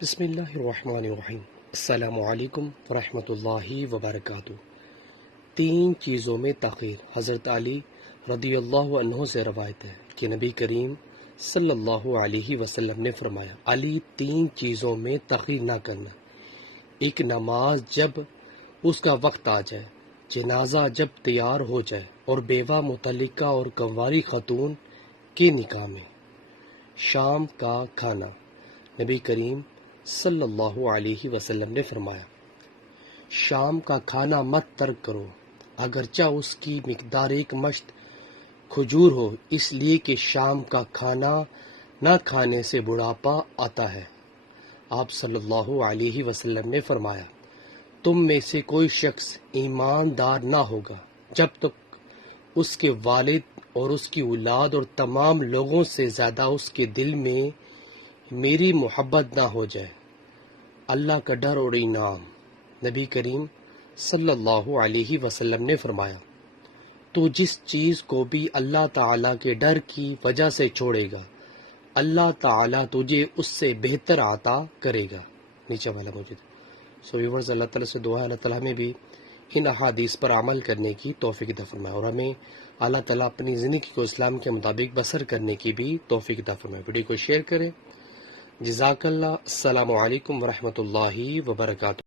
بسم اللہ الرحمن الرحیم۔ السلام علیکم ورحمۃ اللہ وبرکاتہ۔ تین چیزوں میں تاخیر۔ حضرت علی رضی اللہ عنہ سے روایت ہے کہ نبی کریم صلی اللہ علیہ وسلم نے فرمایا، علی تین چیزوں میں تاخیر نہ کرنا: ایک، نماز جب اس کا وقت آ جائے، جنازہ جب تیار ہو جائے، اور بیوہ مطلقہ اور کنواری خاتون کے نکاح میں۔ شام کا کھانا۔ نبی کریم صلی اللہ علیہ وسلم نے فرمایا، شام کا کھانا مت ترک کرو، اگرچہ اس کی مقدار ایک مشت کھجور ہو، اس لیے کہ شام کا کھانا نہ کھانے سے بڑھاپا آتا ہے۔ آپ صلی اللہ علیہ وسلم نے فرمایا، تم میں سے کوئی شخص ایماندار نہ ہوگا جب تک اس کے والد اور اس کی اولاد اور تمام لوگوں سے زیادہ اس کے دل میں میری محبت نہ ہو جائے۔ اللہ کا ڈر اور انعام۔ نبی کریم صلی اللہ علیہ وسلم نے فرمایا، تو جس چیز کو بھی اللہ تعالیٰ کے ڈر کی وجہ سے چھوڑے گا، اللہ تعالیٰ تجھے اس سے بہتر عطا کرے گا۔ نیچے والا موجود۔ سو ویورز، اللہ تعالیٰ سے دعا ہے اللہ تعالیٰ ہمیں بھی ان احادیث پر عمل کرنے کی توفیق عطا فرمائے، اور ہمیں اللہ تعالیٰ اپنی زندگی کو اسلام کے مطابق بسر کرنے کی بھی توفیق عطا فرمائے۔ ویڈیو کو شیئر کریں۔ جزاک اللہ۔ السلام علیکم ورحمۃ اللہ وبرکاتہ۔